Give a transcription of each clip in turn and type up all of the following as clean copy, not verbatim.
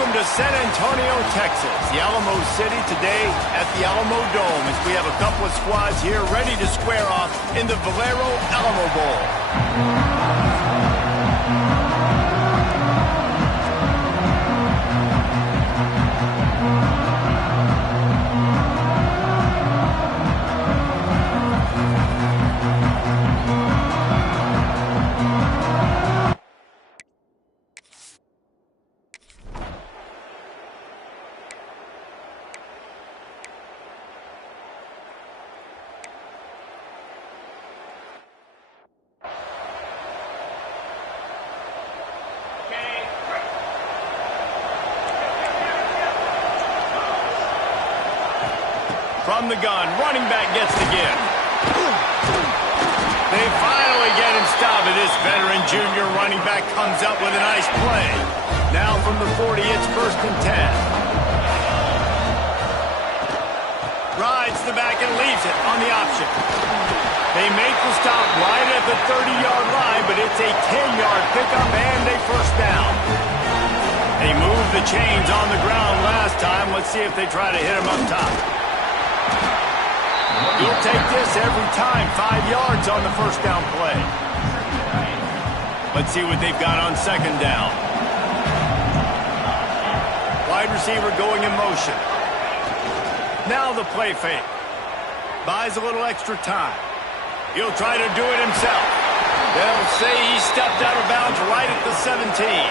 Welcome to San Antonio, Texas, the Alamo City today at the Alamo Dome as we have a couple of squads here ready to square off in the Valero Alamo Bowl. From the gun, running back gets the give. They finally get him stopped, and this veteran junior running back comes up with a nice play. Now from the 40, it's 1st and 10. Rides the back and leaves it on the option. They make the stop right at the 30-yard line, but it's a 10-yard pickup and a 1st down. They moved the chains on the ground last time. Let's see if they try to hit him up top. You'll take this every time. 5 yards on the 1st down play. Let's see what they've got on 2nd down. Wide receiver going in motion. Now the play fake. Buys a little extra time. He'll try to do it himself. They'll say he stepped out of bounds right at the 17.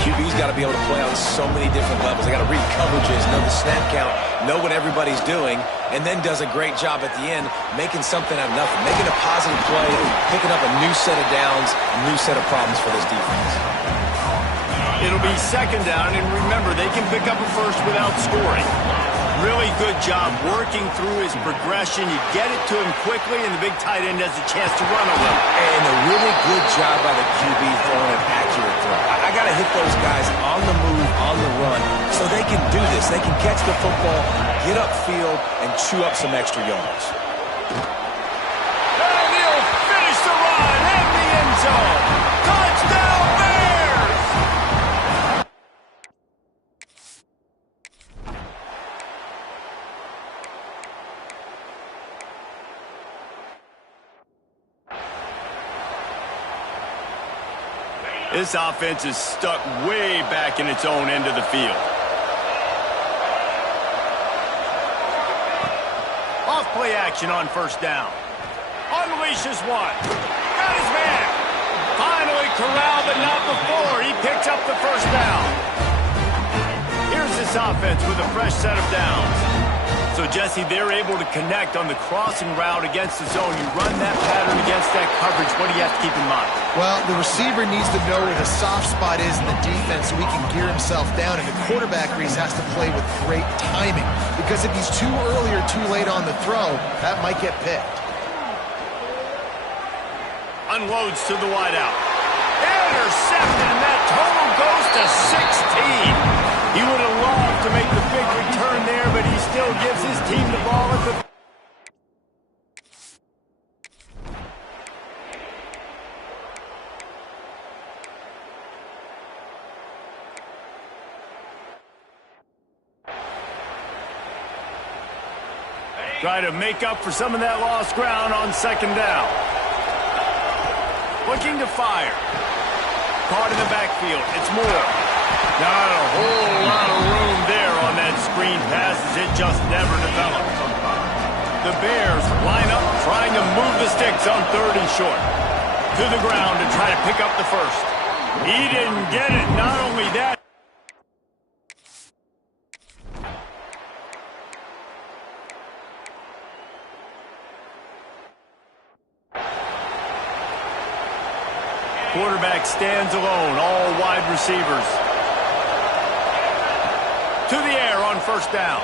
QB's got to be able to play on so many different levels. They got to read coverages, know the snap count, know what everybody's doing, and then does a great job at the end making something out of nothing, making a positive play, picking up a new set of downs, a new set of problems for this defense. It'll be 2nd down, and remember, they can pick up a 1st without scoring. Really good job working through his progression. You get it to him quickly, and the big tight end has a chance to run a little. And a really good job by the QB throwing an accurate throw. I got to hit those guys on the move, on the run, so they can do this. They can catch the football, get upfield, and chew up some extra yards. And he'll finish the run in the end zone. Touchdown, Bears! This offense is stuck way back in its own end of the field. Off play action on 1st down. Unleashes one. Got his man. Finally corralled, but not before. He picks up the 1st down. Here's this offense with a fresh set of downs. So, Jesse, they're able to connect on the crossing route against the zone. You run that pattern against that coverage. What do you have to keep in mind? Well, the receiver needs to know where the soft spot is in the defense so he can gear himself down. And the quarterback, Reese, has to play with great timing. Because if he's too early or too late on the throw, that might get picked. Unloads to the wideout. Intercepted, and that total goes to 16. He would have loved to make the big return there, but he still gives his team the ball at the... Try to make up for some of that lost ground on 2nd down. Looking to fire. Caught in the backfield. It's Moore. Not a whole lot of room there on that screen pass as it just never developed. The Bears line up trying to move the sticks on 3rd and short. To the ground to try to pick up the 1st. He didn't get it. Not only that. Quarterback stands alone, all wide receivers. To the air on 1st down.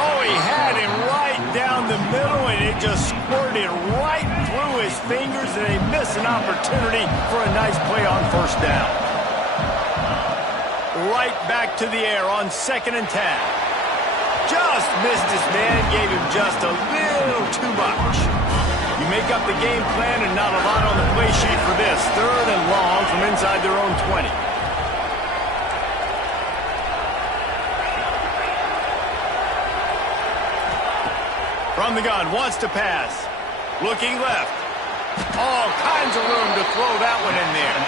Oh, he had him right down the middle, and it just squirted right through his fingers, and they miss an opportunity for a nice play on 1st down. Right back to the air on 2nd and 10. Just missed his man, gave him just a little too much. You make up the game plan and not a lot on the play sheet for this. 3rd and long from inside their own 20. From the gun, wants to pass. Looking left. All kinds of room to throw that one in there.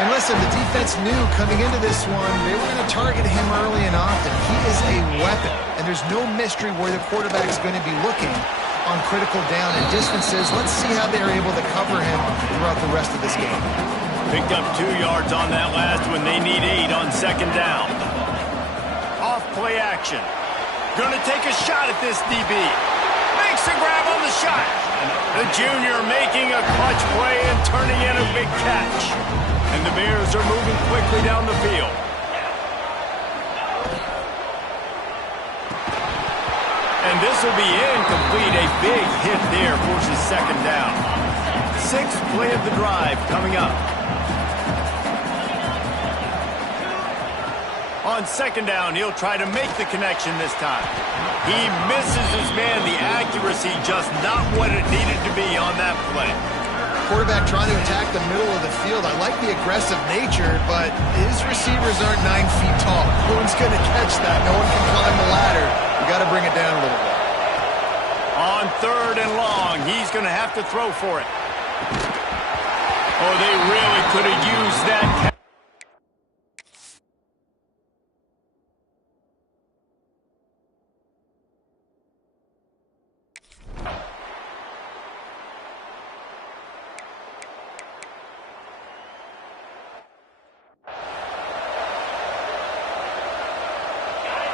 And listen, the defense knew coming into this one, they were going to target him early and often. He is a weapon, and there's no mystery where the quarterback's going to be looking on critical down and distances. Let's see how they're able to cover him throughout the rest of this game. Picked up 2 yards on that last one. They need 8 on second down. Off play action. Gonna take a shot at this DB. Makes a grab on the shot. The junior making a clutch play and turning in a big catch. And the Bears are moving quickly down the field. And this will be incomplete. A big hit there forces second down. 6th play of the drive coming up. On second down, he'll try to make the connection this time. He misses his man. The accuracy just not what it needed to be on that play. Quarterback trying to attack the middle of the field. I like the aggressive nature, but his receivers aren't 9 feet tall. No one's going to catch that. No one can climb the ladder. You got to bring it down a little bit. On 3rd and long, he's going to have to throw for it. Oh, they really could have used that.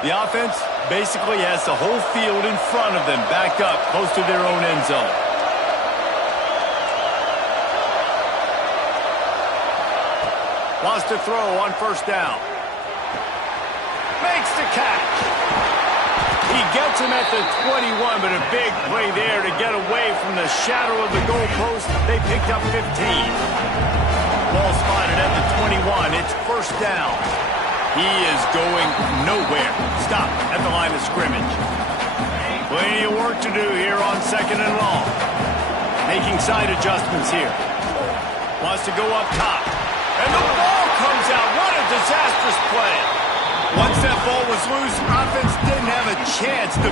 The offense basically has the whole field in front of them, backed up close to their own end zone. Wants to throw on first down. Makes the catch. He gets him at the 21, but a big play there to get away from the shadow of the goalpost. They picked up 15. Ball spotted at the 21. It's first down. He is going nowhere. Stop at the line of scrimmage. Plenty of work to do here on second and long. Making side adjustments here. Wants to go up top. And the ball comes out. What a disastrous play. Once that ball was loose, offense didn't have a chance to...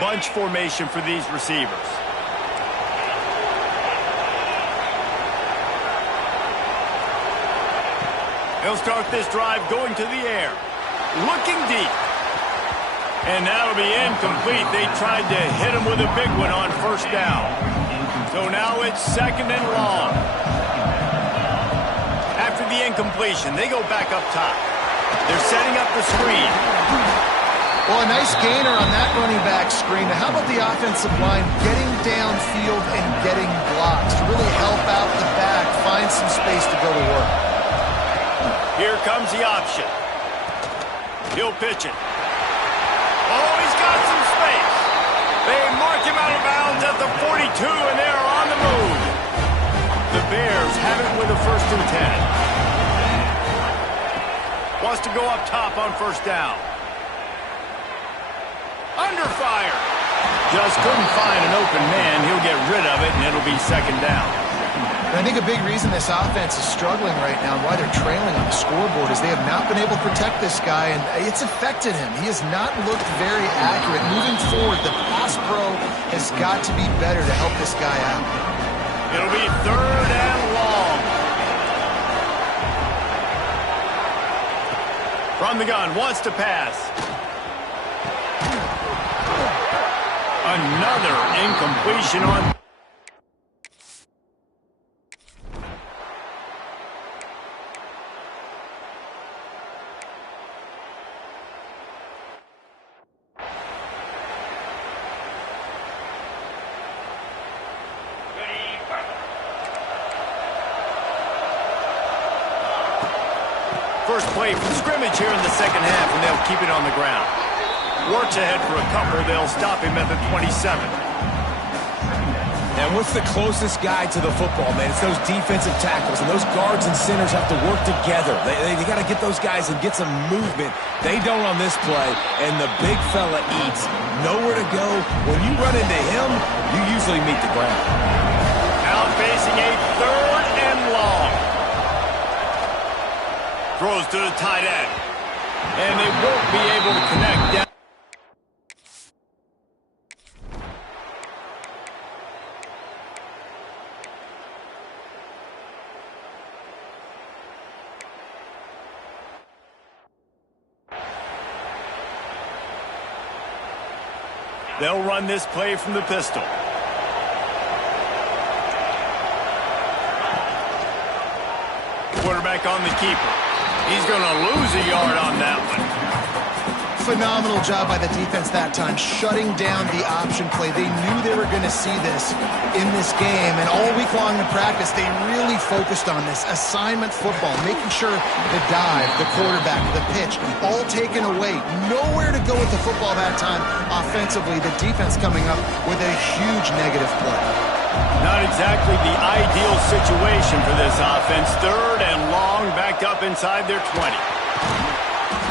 Bunch formation for these receivers. They'll start this drive going to the air. Looking deep. And that'll be incomplete. They tried to hit him with a big one on first down. So now it's second and long. After the incompletion, they go back up top. They're setting up the screen. Well, a nice gainer on that running back screen. Now, how about the offensive line getting downfield and getting blocks to really help out the back, find some space to go to work? Here comes the option. He'll pitch it. Oh, he's got some space. They mark him out of bounds at the 42, and they're on the move. The Bears have it with a 1st and 10. Wants to go up top on first down. Under fire. Just couldn't find an open man. He'll get rid of it, and it'll be second down. I think a big reason this offense is struggling right now and why they're trailing on the scoreboard is they have not been able to protect this guy, and it's affected him. He has not looked very accurate. Moving forward, the pass pro has got to be better to help this guy out. It'll be 3rd and long. From the gun, wants to pass. Another incompletion on... First play from scrimmage here in the second half, and they'll keep it on the ground. Works ahead for a couple. They'll stop him at the 27. And what's the closest guy to the football, man? It's those defensive tackles, and those guards and centers have to work together. They got to get those guys and get some movement. They don't on this play, and the big fella eats. Nowhere to go. When you run into him, you usually meet the ground. Now facing a 3rd and long. Throws to the tight end. And they won't be able to connect down. They'll run this play from the pistol. Quarterback on the keeper. He's going to lose a yard on that one. Phenomenal job by the defense that time, shutting down the option play. They knew they were going to see this in this game, and all week long in practice, they really focused on this assignment football, making sure the dive, the quarterback, the pitch, all taken away. Nowhere to go with the football that time offensively. The defense coming up with a huge negative play. Not exactly the ideal situation for this offense. 3rd and long, backed up inside their 20.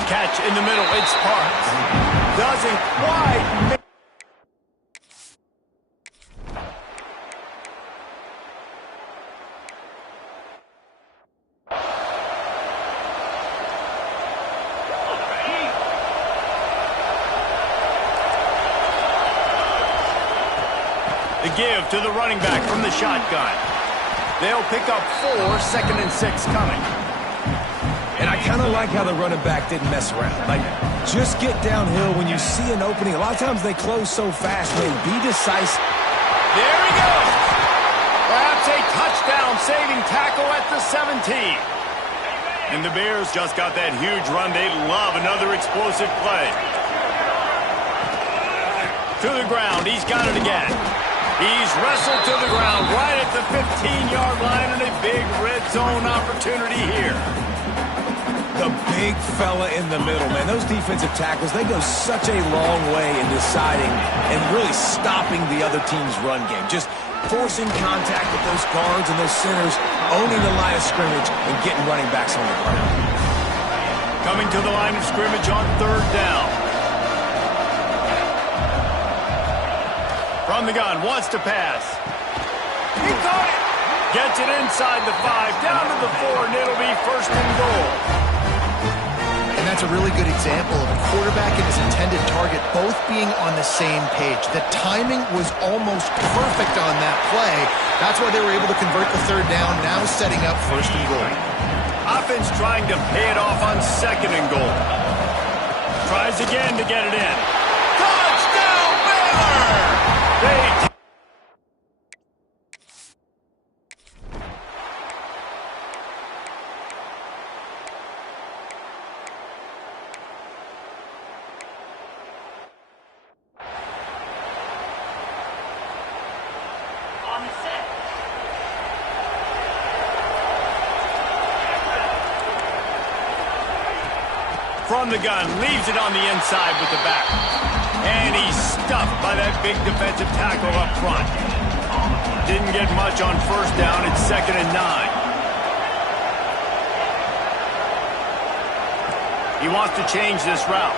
Catch in the middle, it's Parks. Doesn't quite make... The give to the running back from the shotgun. They'll pick up 4, 2nd and 6 coming. And I kind of like how the running back didn't mess around. Like, just get downhill when you see an opening. A lot of times they close so fast, man. Be decisive. There he goes. Perhaps a touchdown-saving tackle at the 17. And the Bears just got that huge run. They love another explosive play. To the ground. He's got it again. He's wrestled to the ground right at the 15-yard line, and a big red zone opportunity here. The big fella in the middle, man. Those defensive tackles, they go such a long way in deciding and really stopping the other team's run game. Just forcing contact with those guards and those centers, owning the line of scrimmage, and getting running backs on the ground. Coming to the line of scrimmage on 3rd down. From the gun, wants to pass. He caught it. Gets it inside the 5, down to the 4, and it'll be 1st and goal. And that's a really good example of a quarterback and his intended target both being on the same page. The timing was almost perfect on that play. That's why they were able to convert the 3rd down, now setting up 1st and goal. Offense trying to pay it off on 2nd and goal. Tries again to get it in. Touchdown, Baylor! They from the gun, leaves it on the inside with the back. And he's stuffed by that big defensive tackle up front. Didn't get much on 1st down. It's 2nd and 9. He wants to change this route.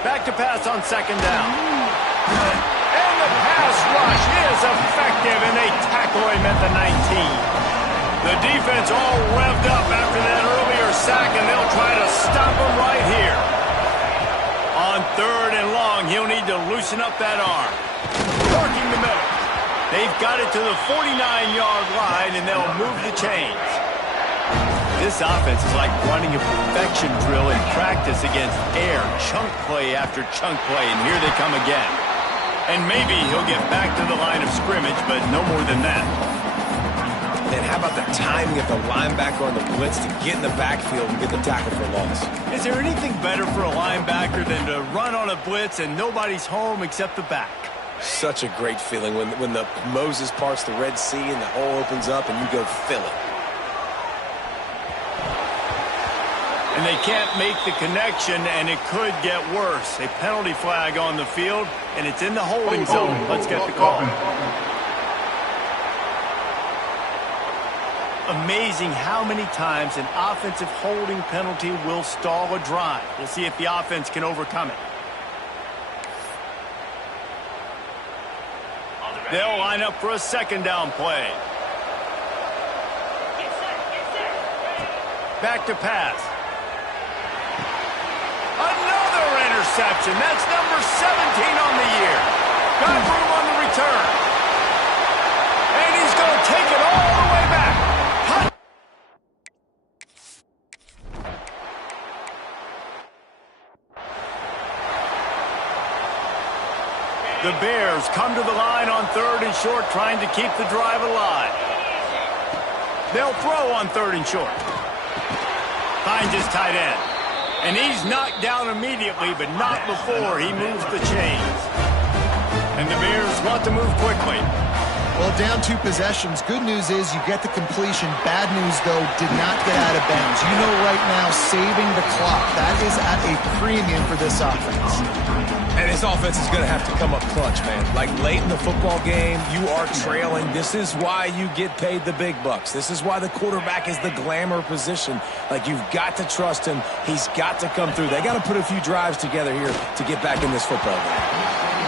Back to pass on 2nd down. And the pass rush is effective, and they tackle him at the 19. The defense all revved up after that earlier sack, and they'll try to stop him right here. On 3rd and long, he'll need to loosen up that arm. Working the middle. They've got it to the 49-yard line, and they'll move the chains. This offense is like running a perfection drill in practice against air. Chunk play after chunk play, and here they come again. And maybe he'll get back to the line of scrimmage, but no more than that. And how about the timing of the linebacker on the blitz to get in the backfield and get the tackle for loss? Is there anything better for a linebacker than to run on a blitz and nobody's home except the back? Such a great feeling when the Moses parts the Red Sea and the hole opens up and you go fill it. And they can't make the connection, and it could get worse. A penalty flag on the field, and it's in the holding zone. Let's get the call. Amazing how many times an offensive holding penalty will stall a drive. We'll see if the offense can overcome it. They'll line up for a 2nd down play. Back to pass. Another interception. That's number 17 on the year. Got room on the return. And he's going to take it all the way back. The Bears come to the line on 3rd and short, trying to keep the drive alive. They'll throw on 3rd and short. Finds his tight end. And he's knocked down immediately, but not before he moves the chains. And the Bears want to move quickly. Well, down 2 possessions. Good news is you get the completion. Bad news, though, did not get out of bounds. You know right now, saving the clock. That is at a premium for this offense. And his offense is going to have to come up clutch, man. Like late in the football game, you are trailing. This is why you get paid the big bucks. This is why the quarterback is the glamour position. Like, you've got to trust him. He's got to come through. They got to put a few drives together here to get back in this football game.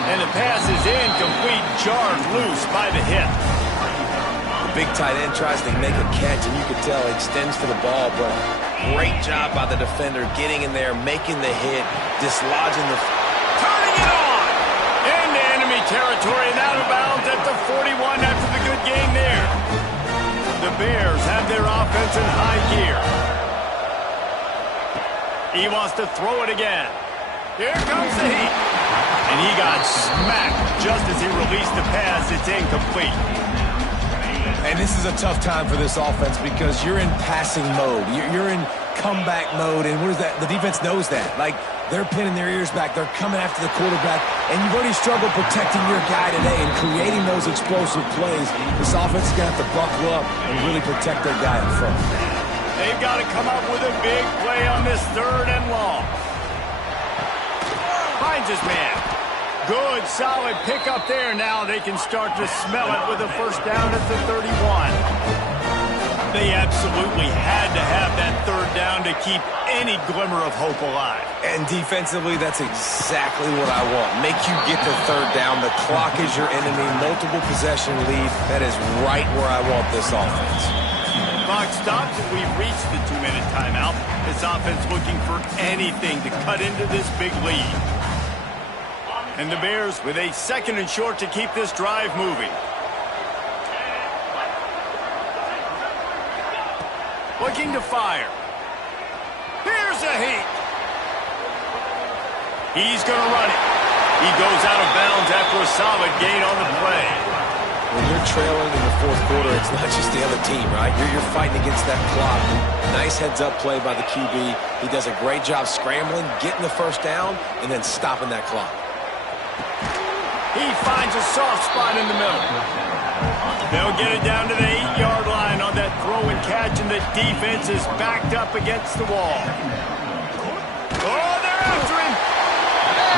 And the pass is incomplete, jarred loose by the hip. The big tight end tries to make a catch, and you can tell he extends for the ball, but great job by the defender getting in there, making the hit, dislodging the... Turning it on! Into enemy territory and out of bounds at the 41 after the good game there. The Bears have their offense in high gear. He wants to throw it again. Here comes the heat. And he got smacked just as he released the pass. It's incomplete. And this is a tough time for this offense because you're in passing mode. You're in comeback mode, and what is that? The defense knows that. Like, they're pinning their ears back. They're coming after the quarterback, and you've already struggled protecting your guy today and creating those explosive plays. This offense is going to have to buckle up and really protect their guy in front. They've got to come up with a big play on this 3rd and long. Finds his man. Good, solid pickup there. Now they can start to smell it with a first down at the 31. They absolutely had to have that 3rd down to keep any glimmer of hope alive. And defensively, that's exactly what I want. Make you get the 3rd down. The clock is your enemy. Multiple possession lead. That is right where I want this offense. Clock stops and we've reached the 2-minute timeout. This offense looking for anything to cut into this big lead. And the Bears with a 2nd and short to keep this drive moving. Looking to fire. Here's a heat. He's going to run it. He goes out of bounds after a solid gain on the play. When you're trailing in the 4th quarter, it's not just the other team, right? You're fighting against that clock. Nice heads-up play by the QB. He does a great job scrambling, getting the first down, and then stopping that clock. He finds a soft spot in the middle. They'll get it down to the 8-yard line on that throw and catch, and the defense is backed up against the wall. Oh, they're after him!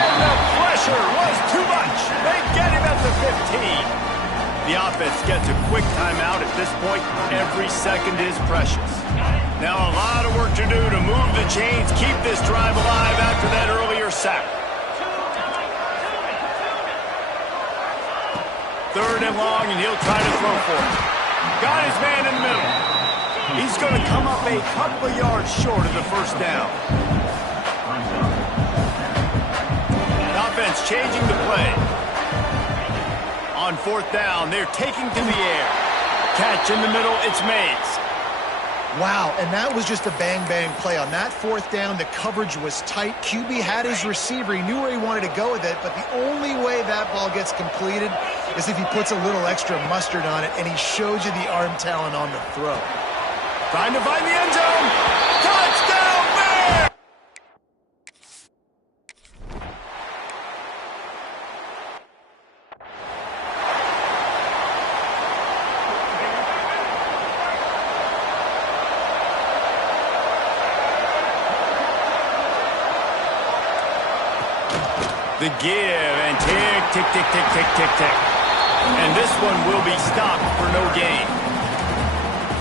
And the pressure was too much. They get him at the 15. The offense gets a quick timeout. At this point, every second is precious. Now a lot of work to do to move the chains, keep this drive alive after that earlier sack. 3rd and long, and he'll try to throw for it. Got his man in the middle. He's going to come up a couple of yards short of the first down. The offense changing the play. On 4th down, they're taking to the air. Catch in the middle, it's Mays. Wow, and that was just a bang-bang play. On that 4th down, the coverage was tight. QB had his receiver. He knew where he wanted to go with it, but the only way that ball gets completed is if he puts a little extra mustard on it, and he shows you the arm talent on the throw. Trying to find the end zone. Touchdown, Bears! The give and tick, tick, tick, tick, tick, tick, tick. And this one will be stopped for no gain.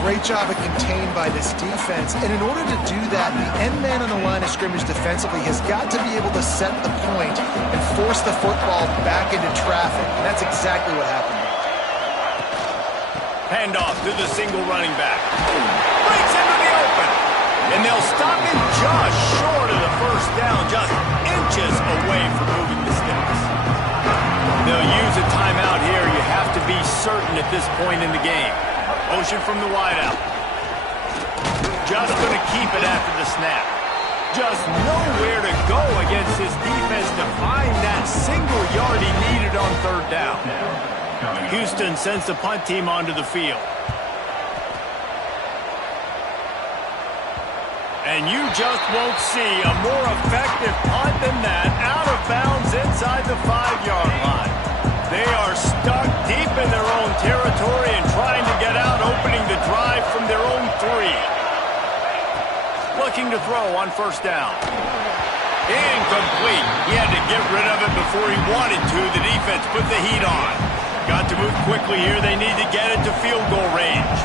Great job of contained by this defense. And in order to do that, the end man on the line of scrimmage defensively has got to be able to set the point and force the football back into traffic. And that's exactly what happened. Handoff to the single running back. Breaks into the open. And they'll stop him just short of the first down, just inches away from moving the sticks. They'll use a timeout here. You have to be certain at this point in the game. Motion from the wideout. Just going to keep it after the snap. Just nowhere to go against his defense to find that single yard he needed on third down. Houston sends the punt team onto the field. And you just won't see a more effective punt than that, out of bounds inside the 5-yard line. They are stuck deep in their own territory and trying to get out, opening the drive from their own 3. Looking to throw on first down. Incomplete. He had to get rid of it before he wanted to. The defense put the heat on. Got to move quickly here. They need to get it to field goal range.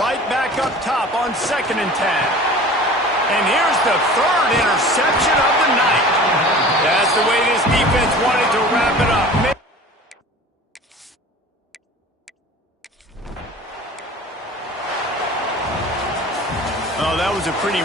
Right back up top on 2nd and 10. And here's the 3rd interception of the night. That's the way this defense wanted to wrap it up. Oh, that was a pretty